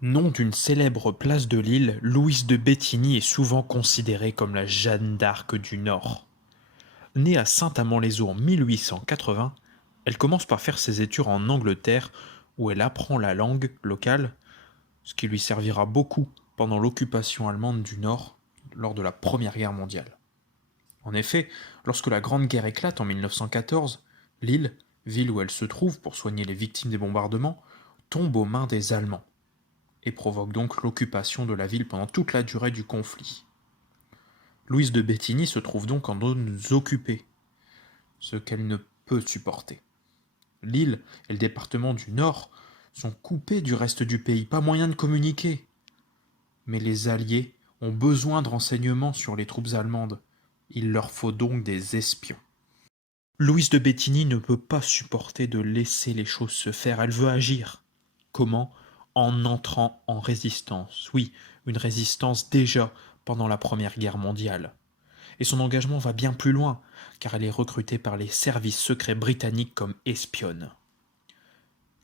Nom d'une célèbre place de Lille, Louise de Béthigny est souvent considérée comme la Jeanne d'Arc du Nord. Née à Saint-Amand-les-Eaux en 1880, elle commence par faire ses études en Angleterre où elle apprend la langue locale, ce qui lui servira beaucoup pendant l'occupation allemande du Nord lors de la Première Guerre mondiale. En effet, lorsque la Grande Guerre éclate en 1914, Lille, ville où elle se trouve pour soigner les victimes des bombardements, tombe aux mains des Allemands et provoque donc l'occupation de la ville pendant toute la durée du conflit. Louise de Béthigny se trouve donc en zones occupées, ce qu'elle ne peut supporter. L'île et le département du Nord sont coupés du reste du pays, pas moyen de communiquer. Mais les Alliés ont besoin de renseignements sur les troupes allemandes. Il leur faut donc des espions. Louise de Béthigny ne peut pas supporter de laisser les choses se faire, elle veut agir. Comment? En entrant en résistance. Oui, une résistance déjà pendant la Première Guerre mondiale. Et son engagement va bien plus loin, car elle est recrutée par les services secrets britanniques comme espionne.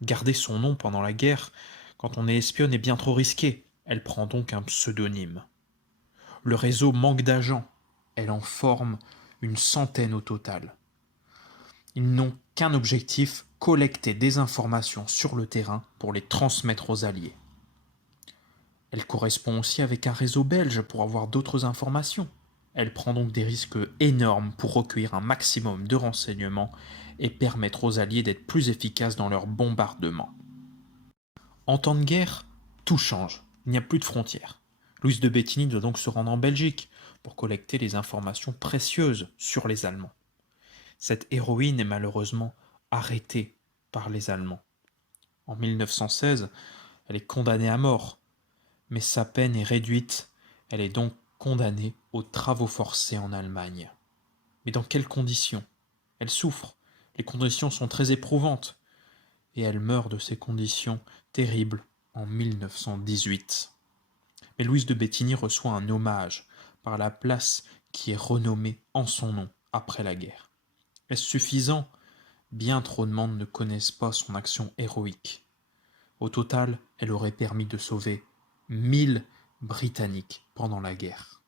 Garder son nom pendant la guerre, quand on est espionne, est bien trop risqué. Elle prend donc un pseudonyme. Le réseau manque d'agents. Elle en forme une centaine au total. Ils n'ont qu'un objectif, collecter des informations sur le terrain pour les transmettre aux Alliés. Elle correspond aussi avec un réseau belge pour avoir d'autres informations. Elle prend donc des risques énormes pour recueillir un maximum de renseignements et permettre aux Alliés d'être plus efficaces dans leur bombardement. En temps de guerre, tout change. Il n'y a plus de frontières. Louise de Béthigny doit donc se rendre en Belgique pour collecter les informations précieuses sur les Allemands. Cette héroïne est malheureusement arrêtée par les Allemands. En 1916, elle est condamnée à mort, mais sa peine est réduite. Elle est donc condamnée aux travaux forcés en Allemagne. Mais dans quelles conditions? Elle souffre. Les conditions sont très éprouvantes. Et elle meurt de ces conditions terribles en 1918. Mais Louise de Béthigny reçoit un hommage par la place qui est renommée en son nom après la guerre. Est-ce suffisant? Bien trop de monde ne connaissent pas son action héroïque. Au total, elle aurait permis de sauver 1000 Britanniques pendant la guerre.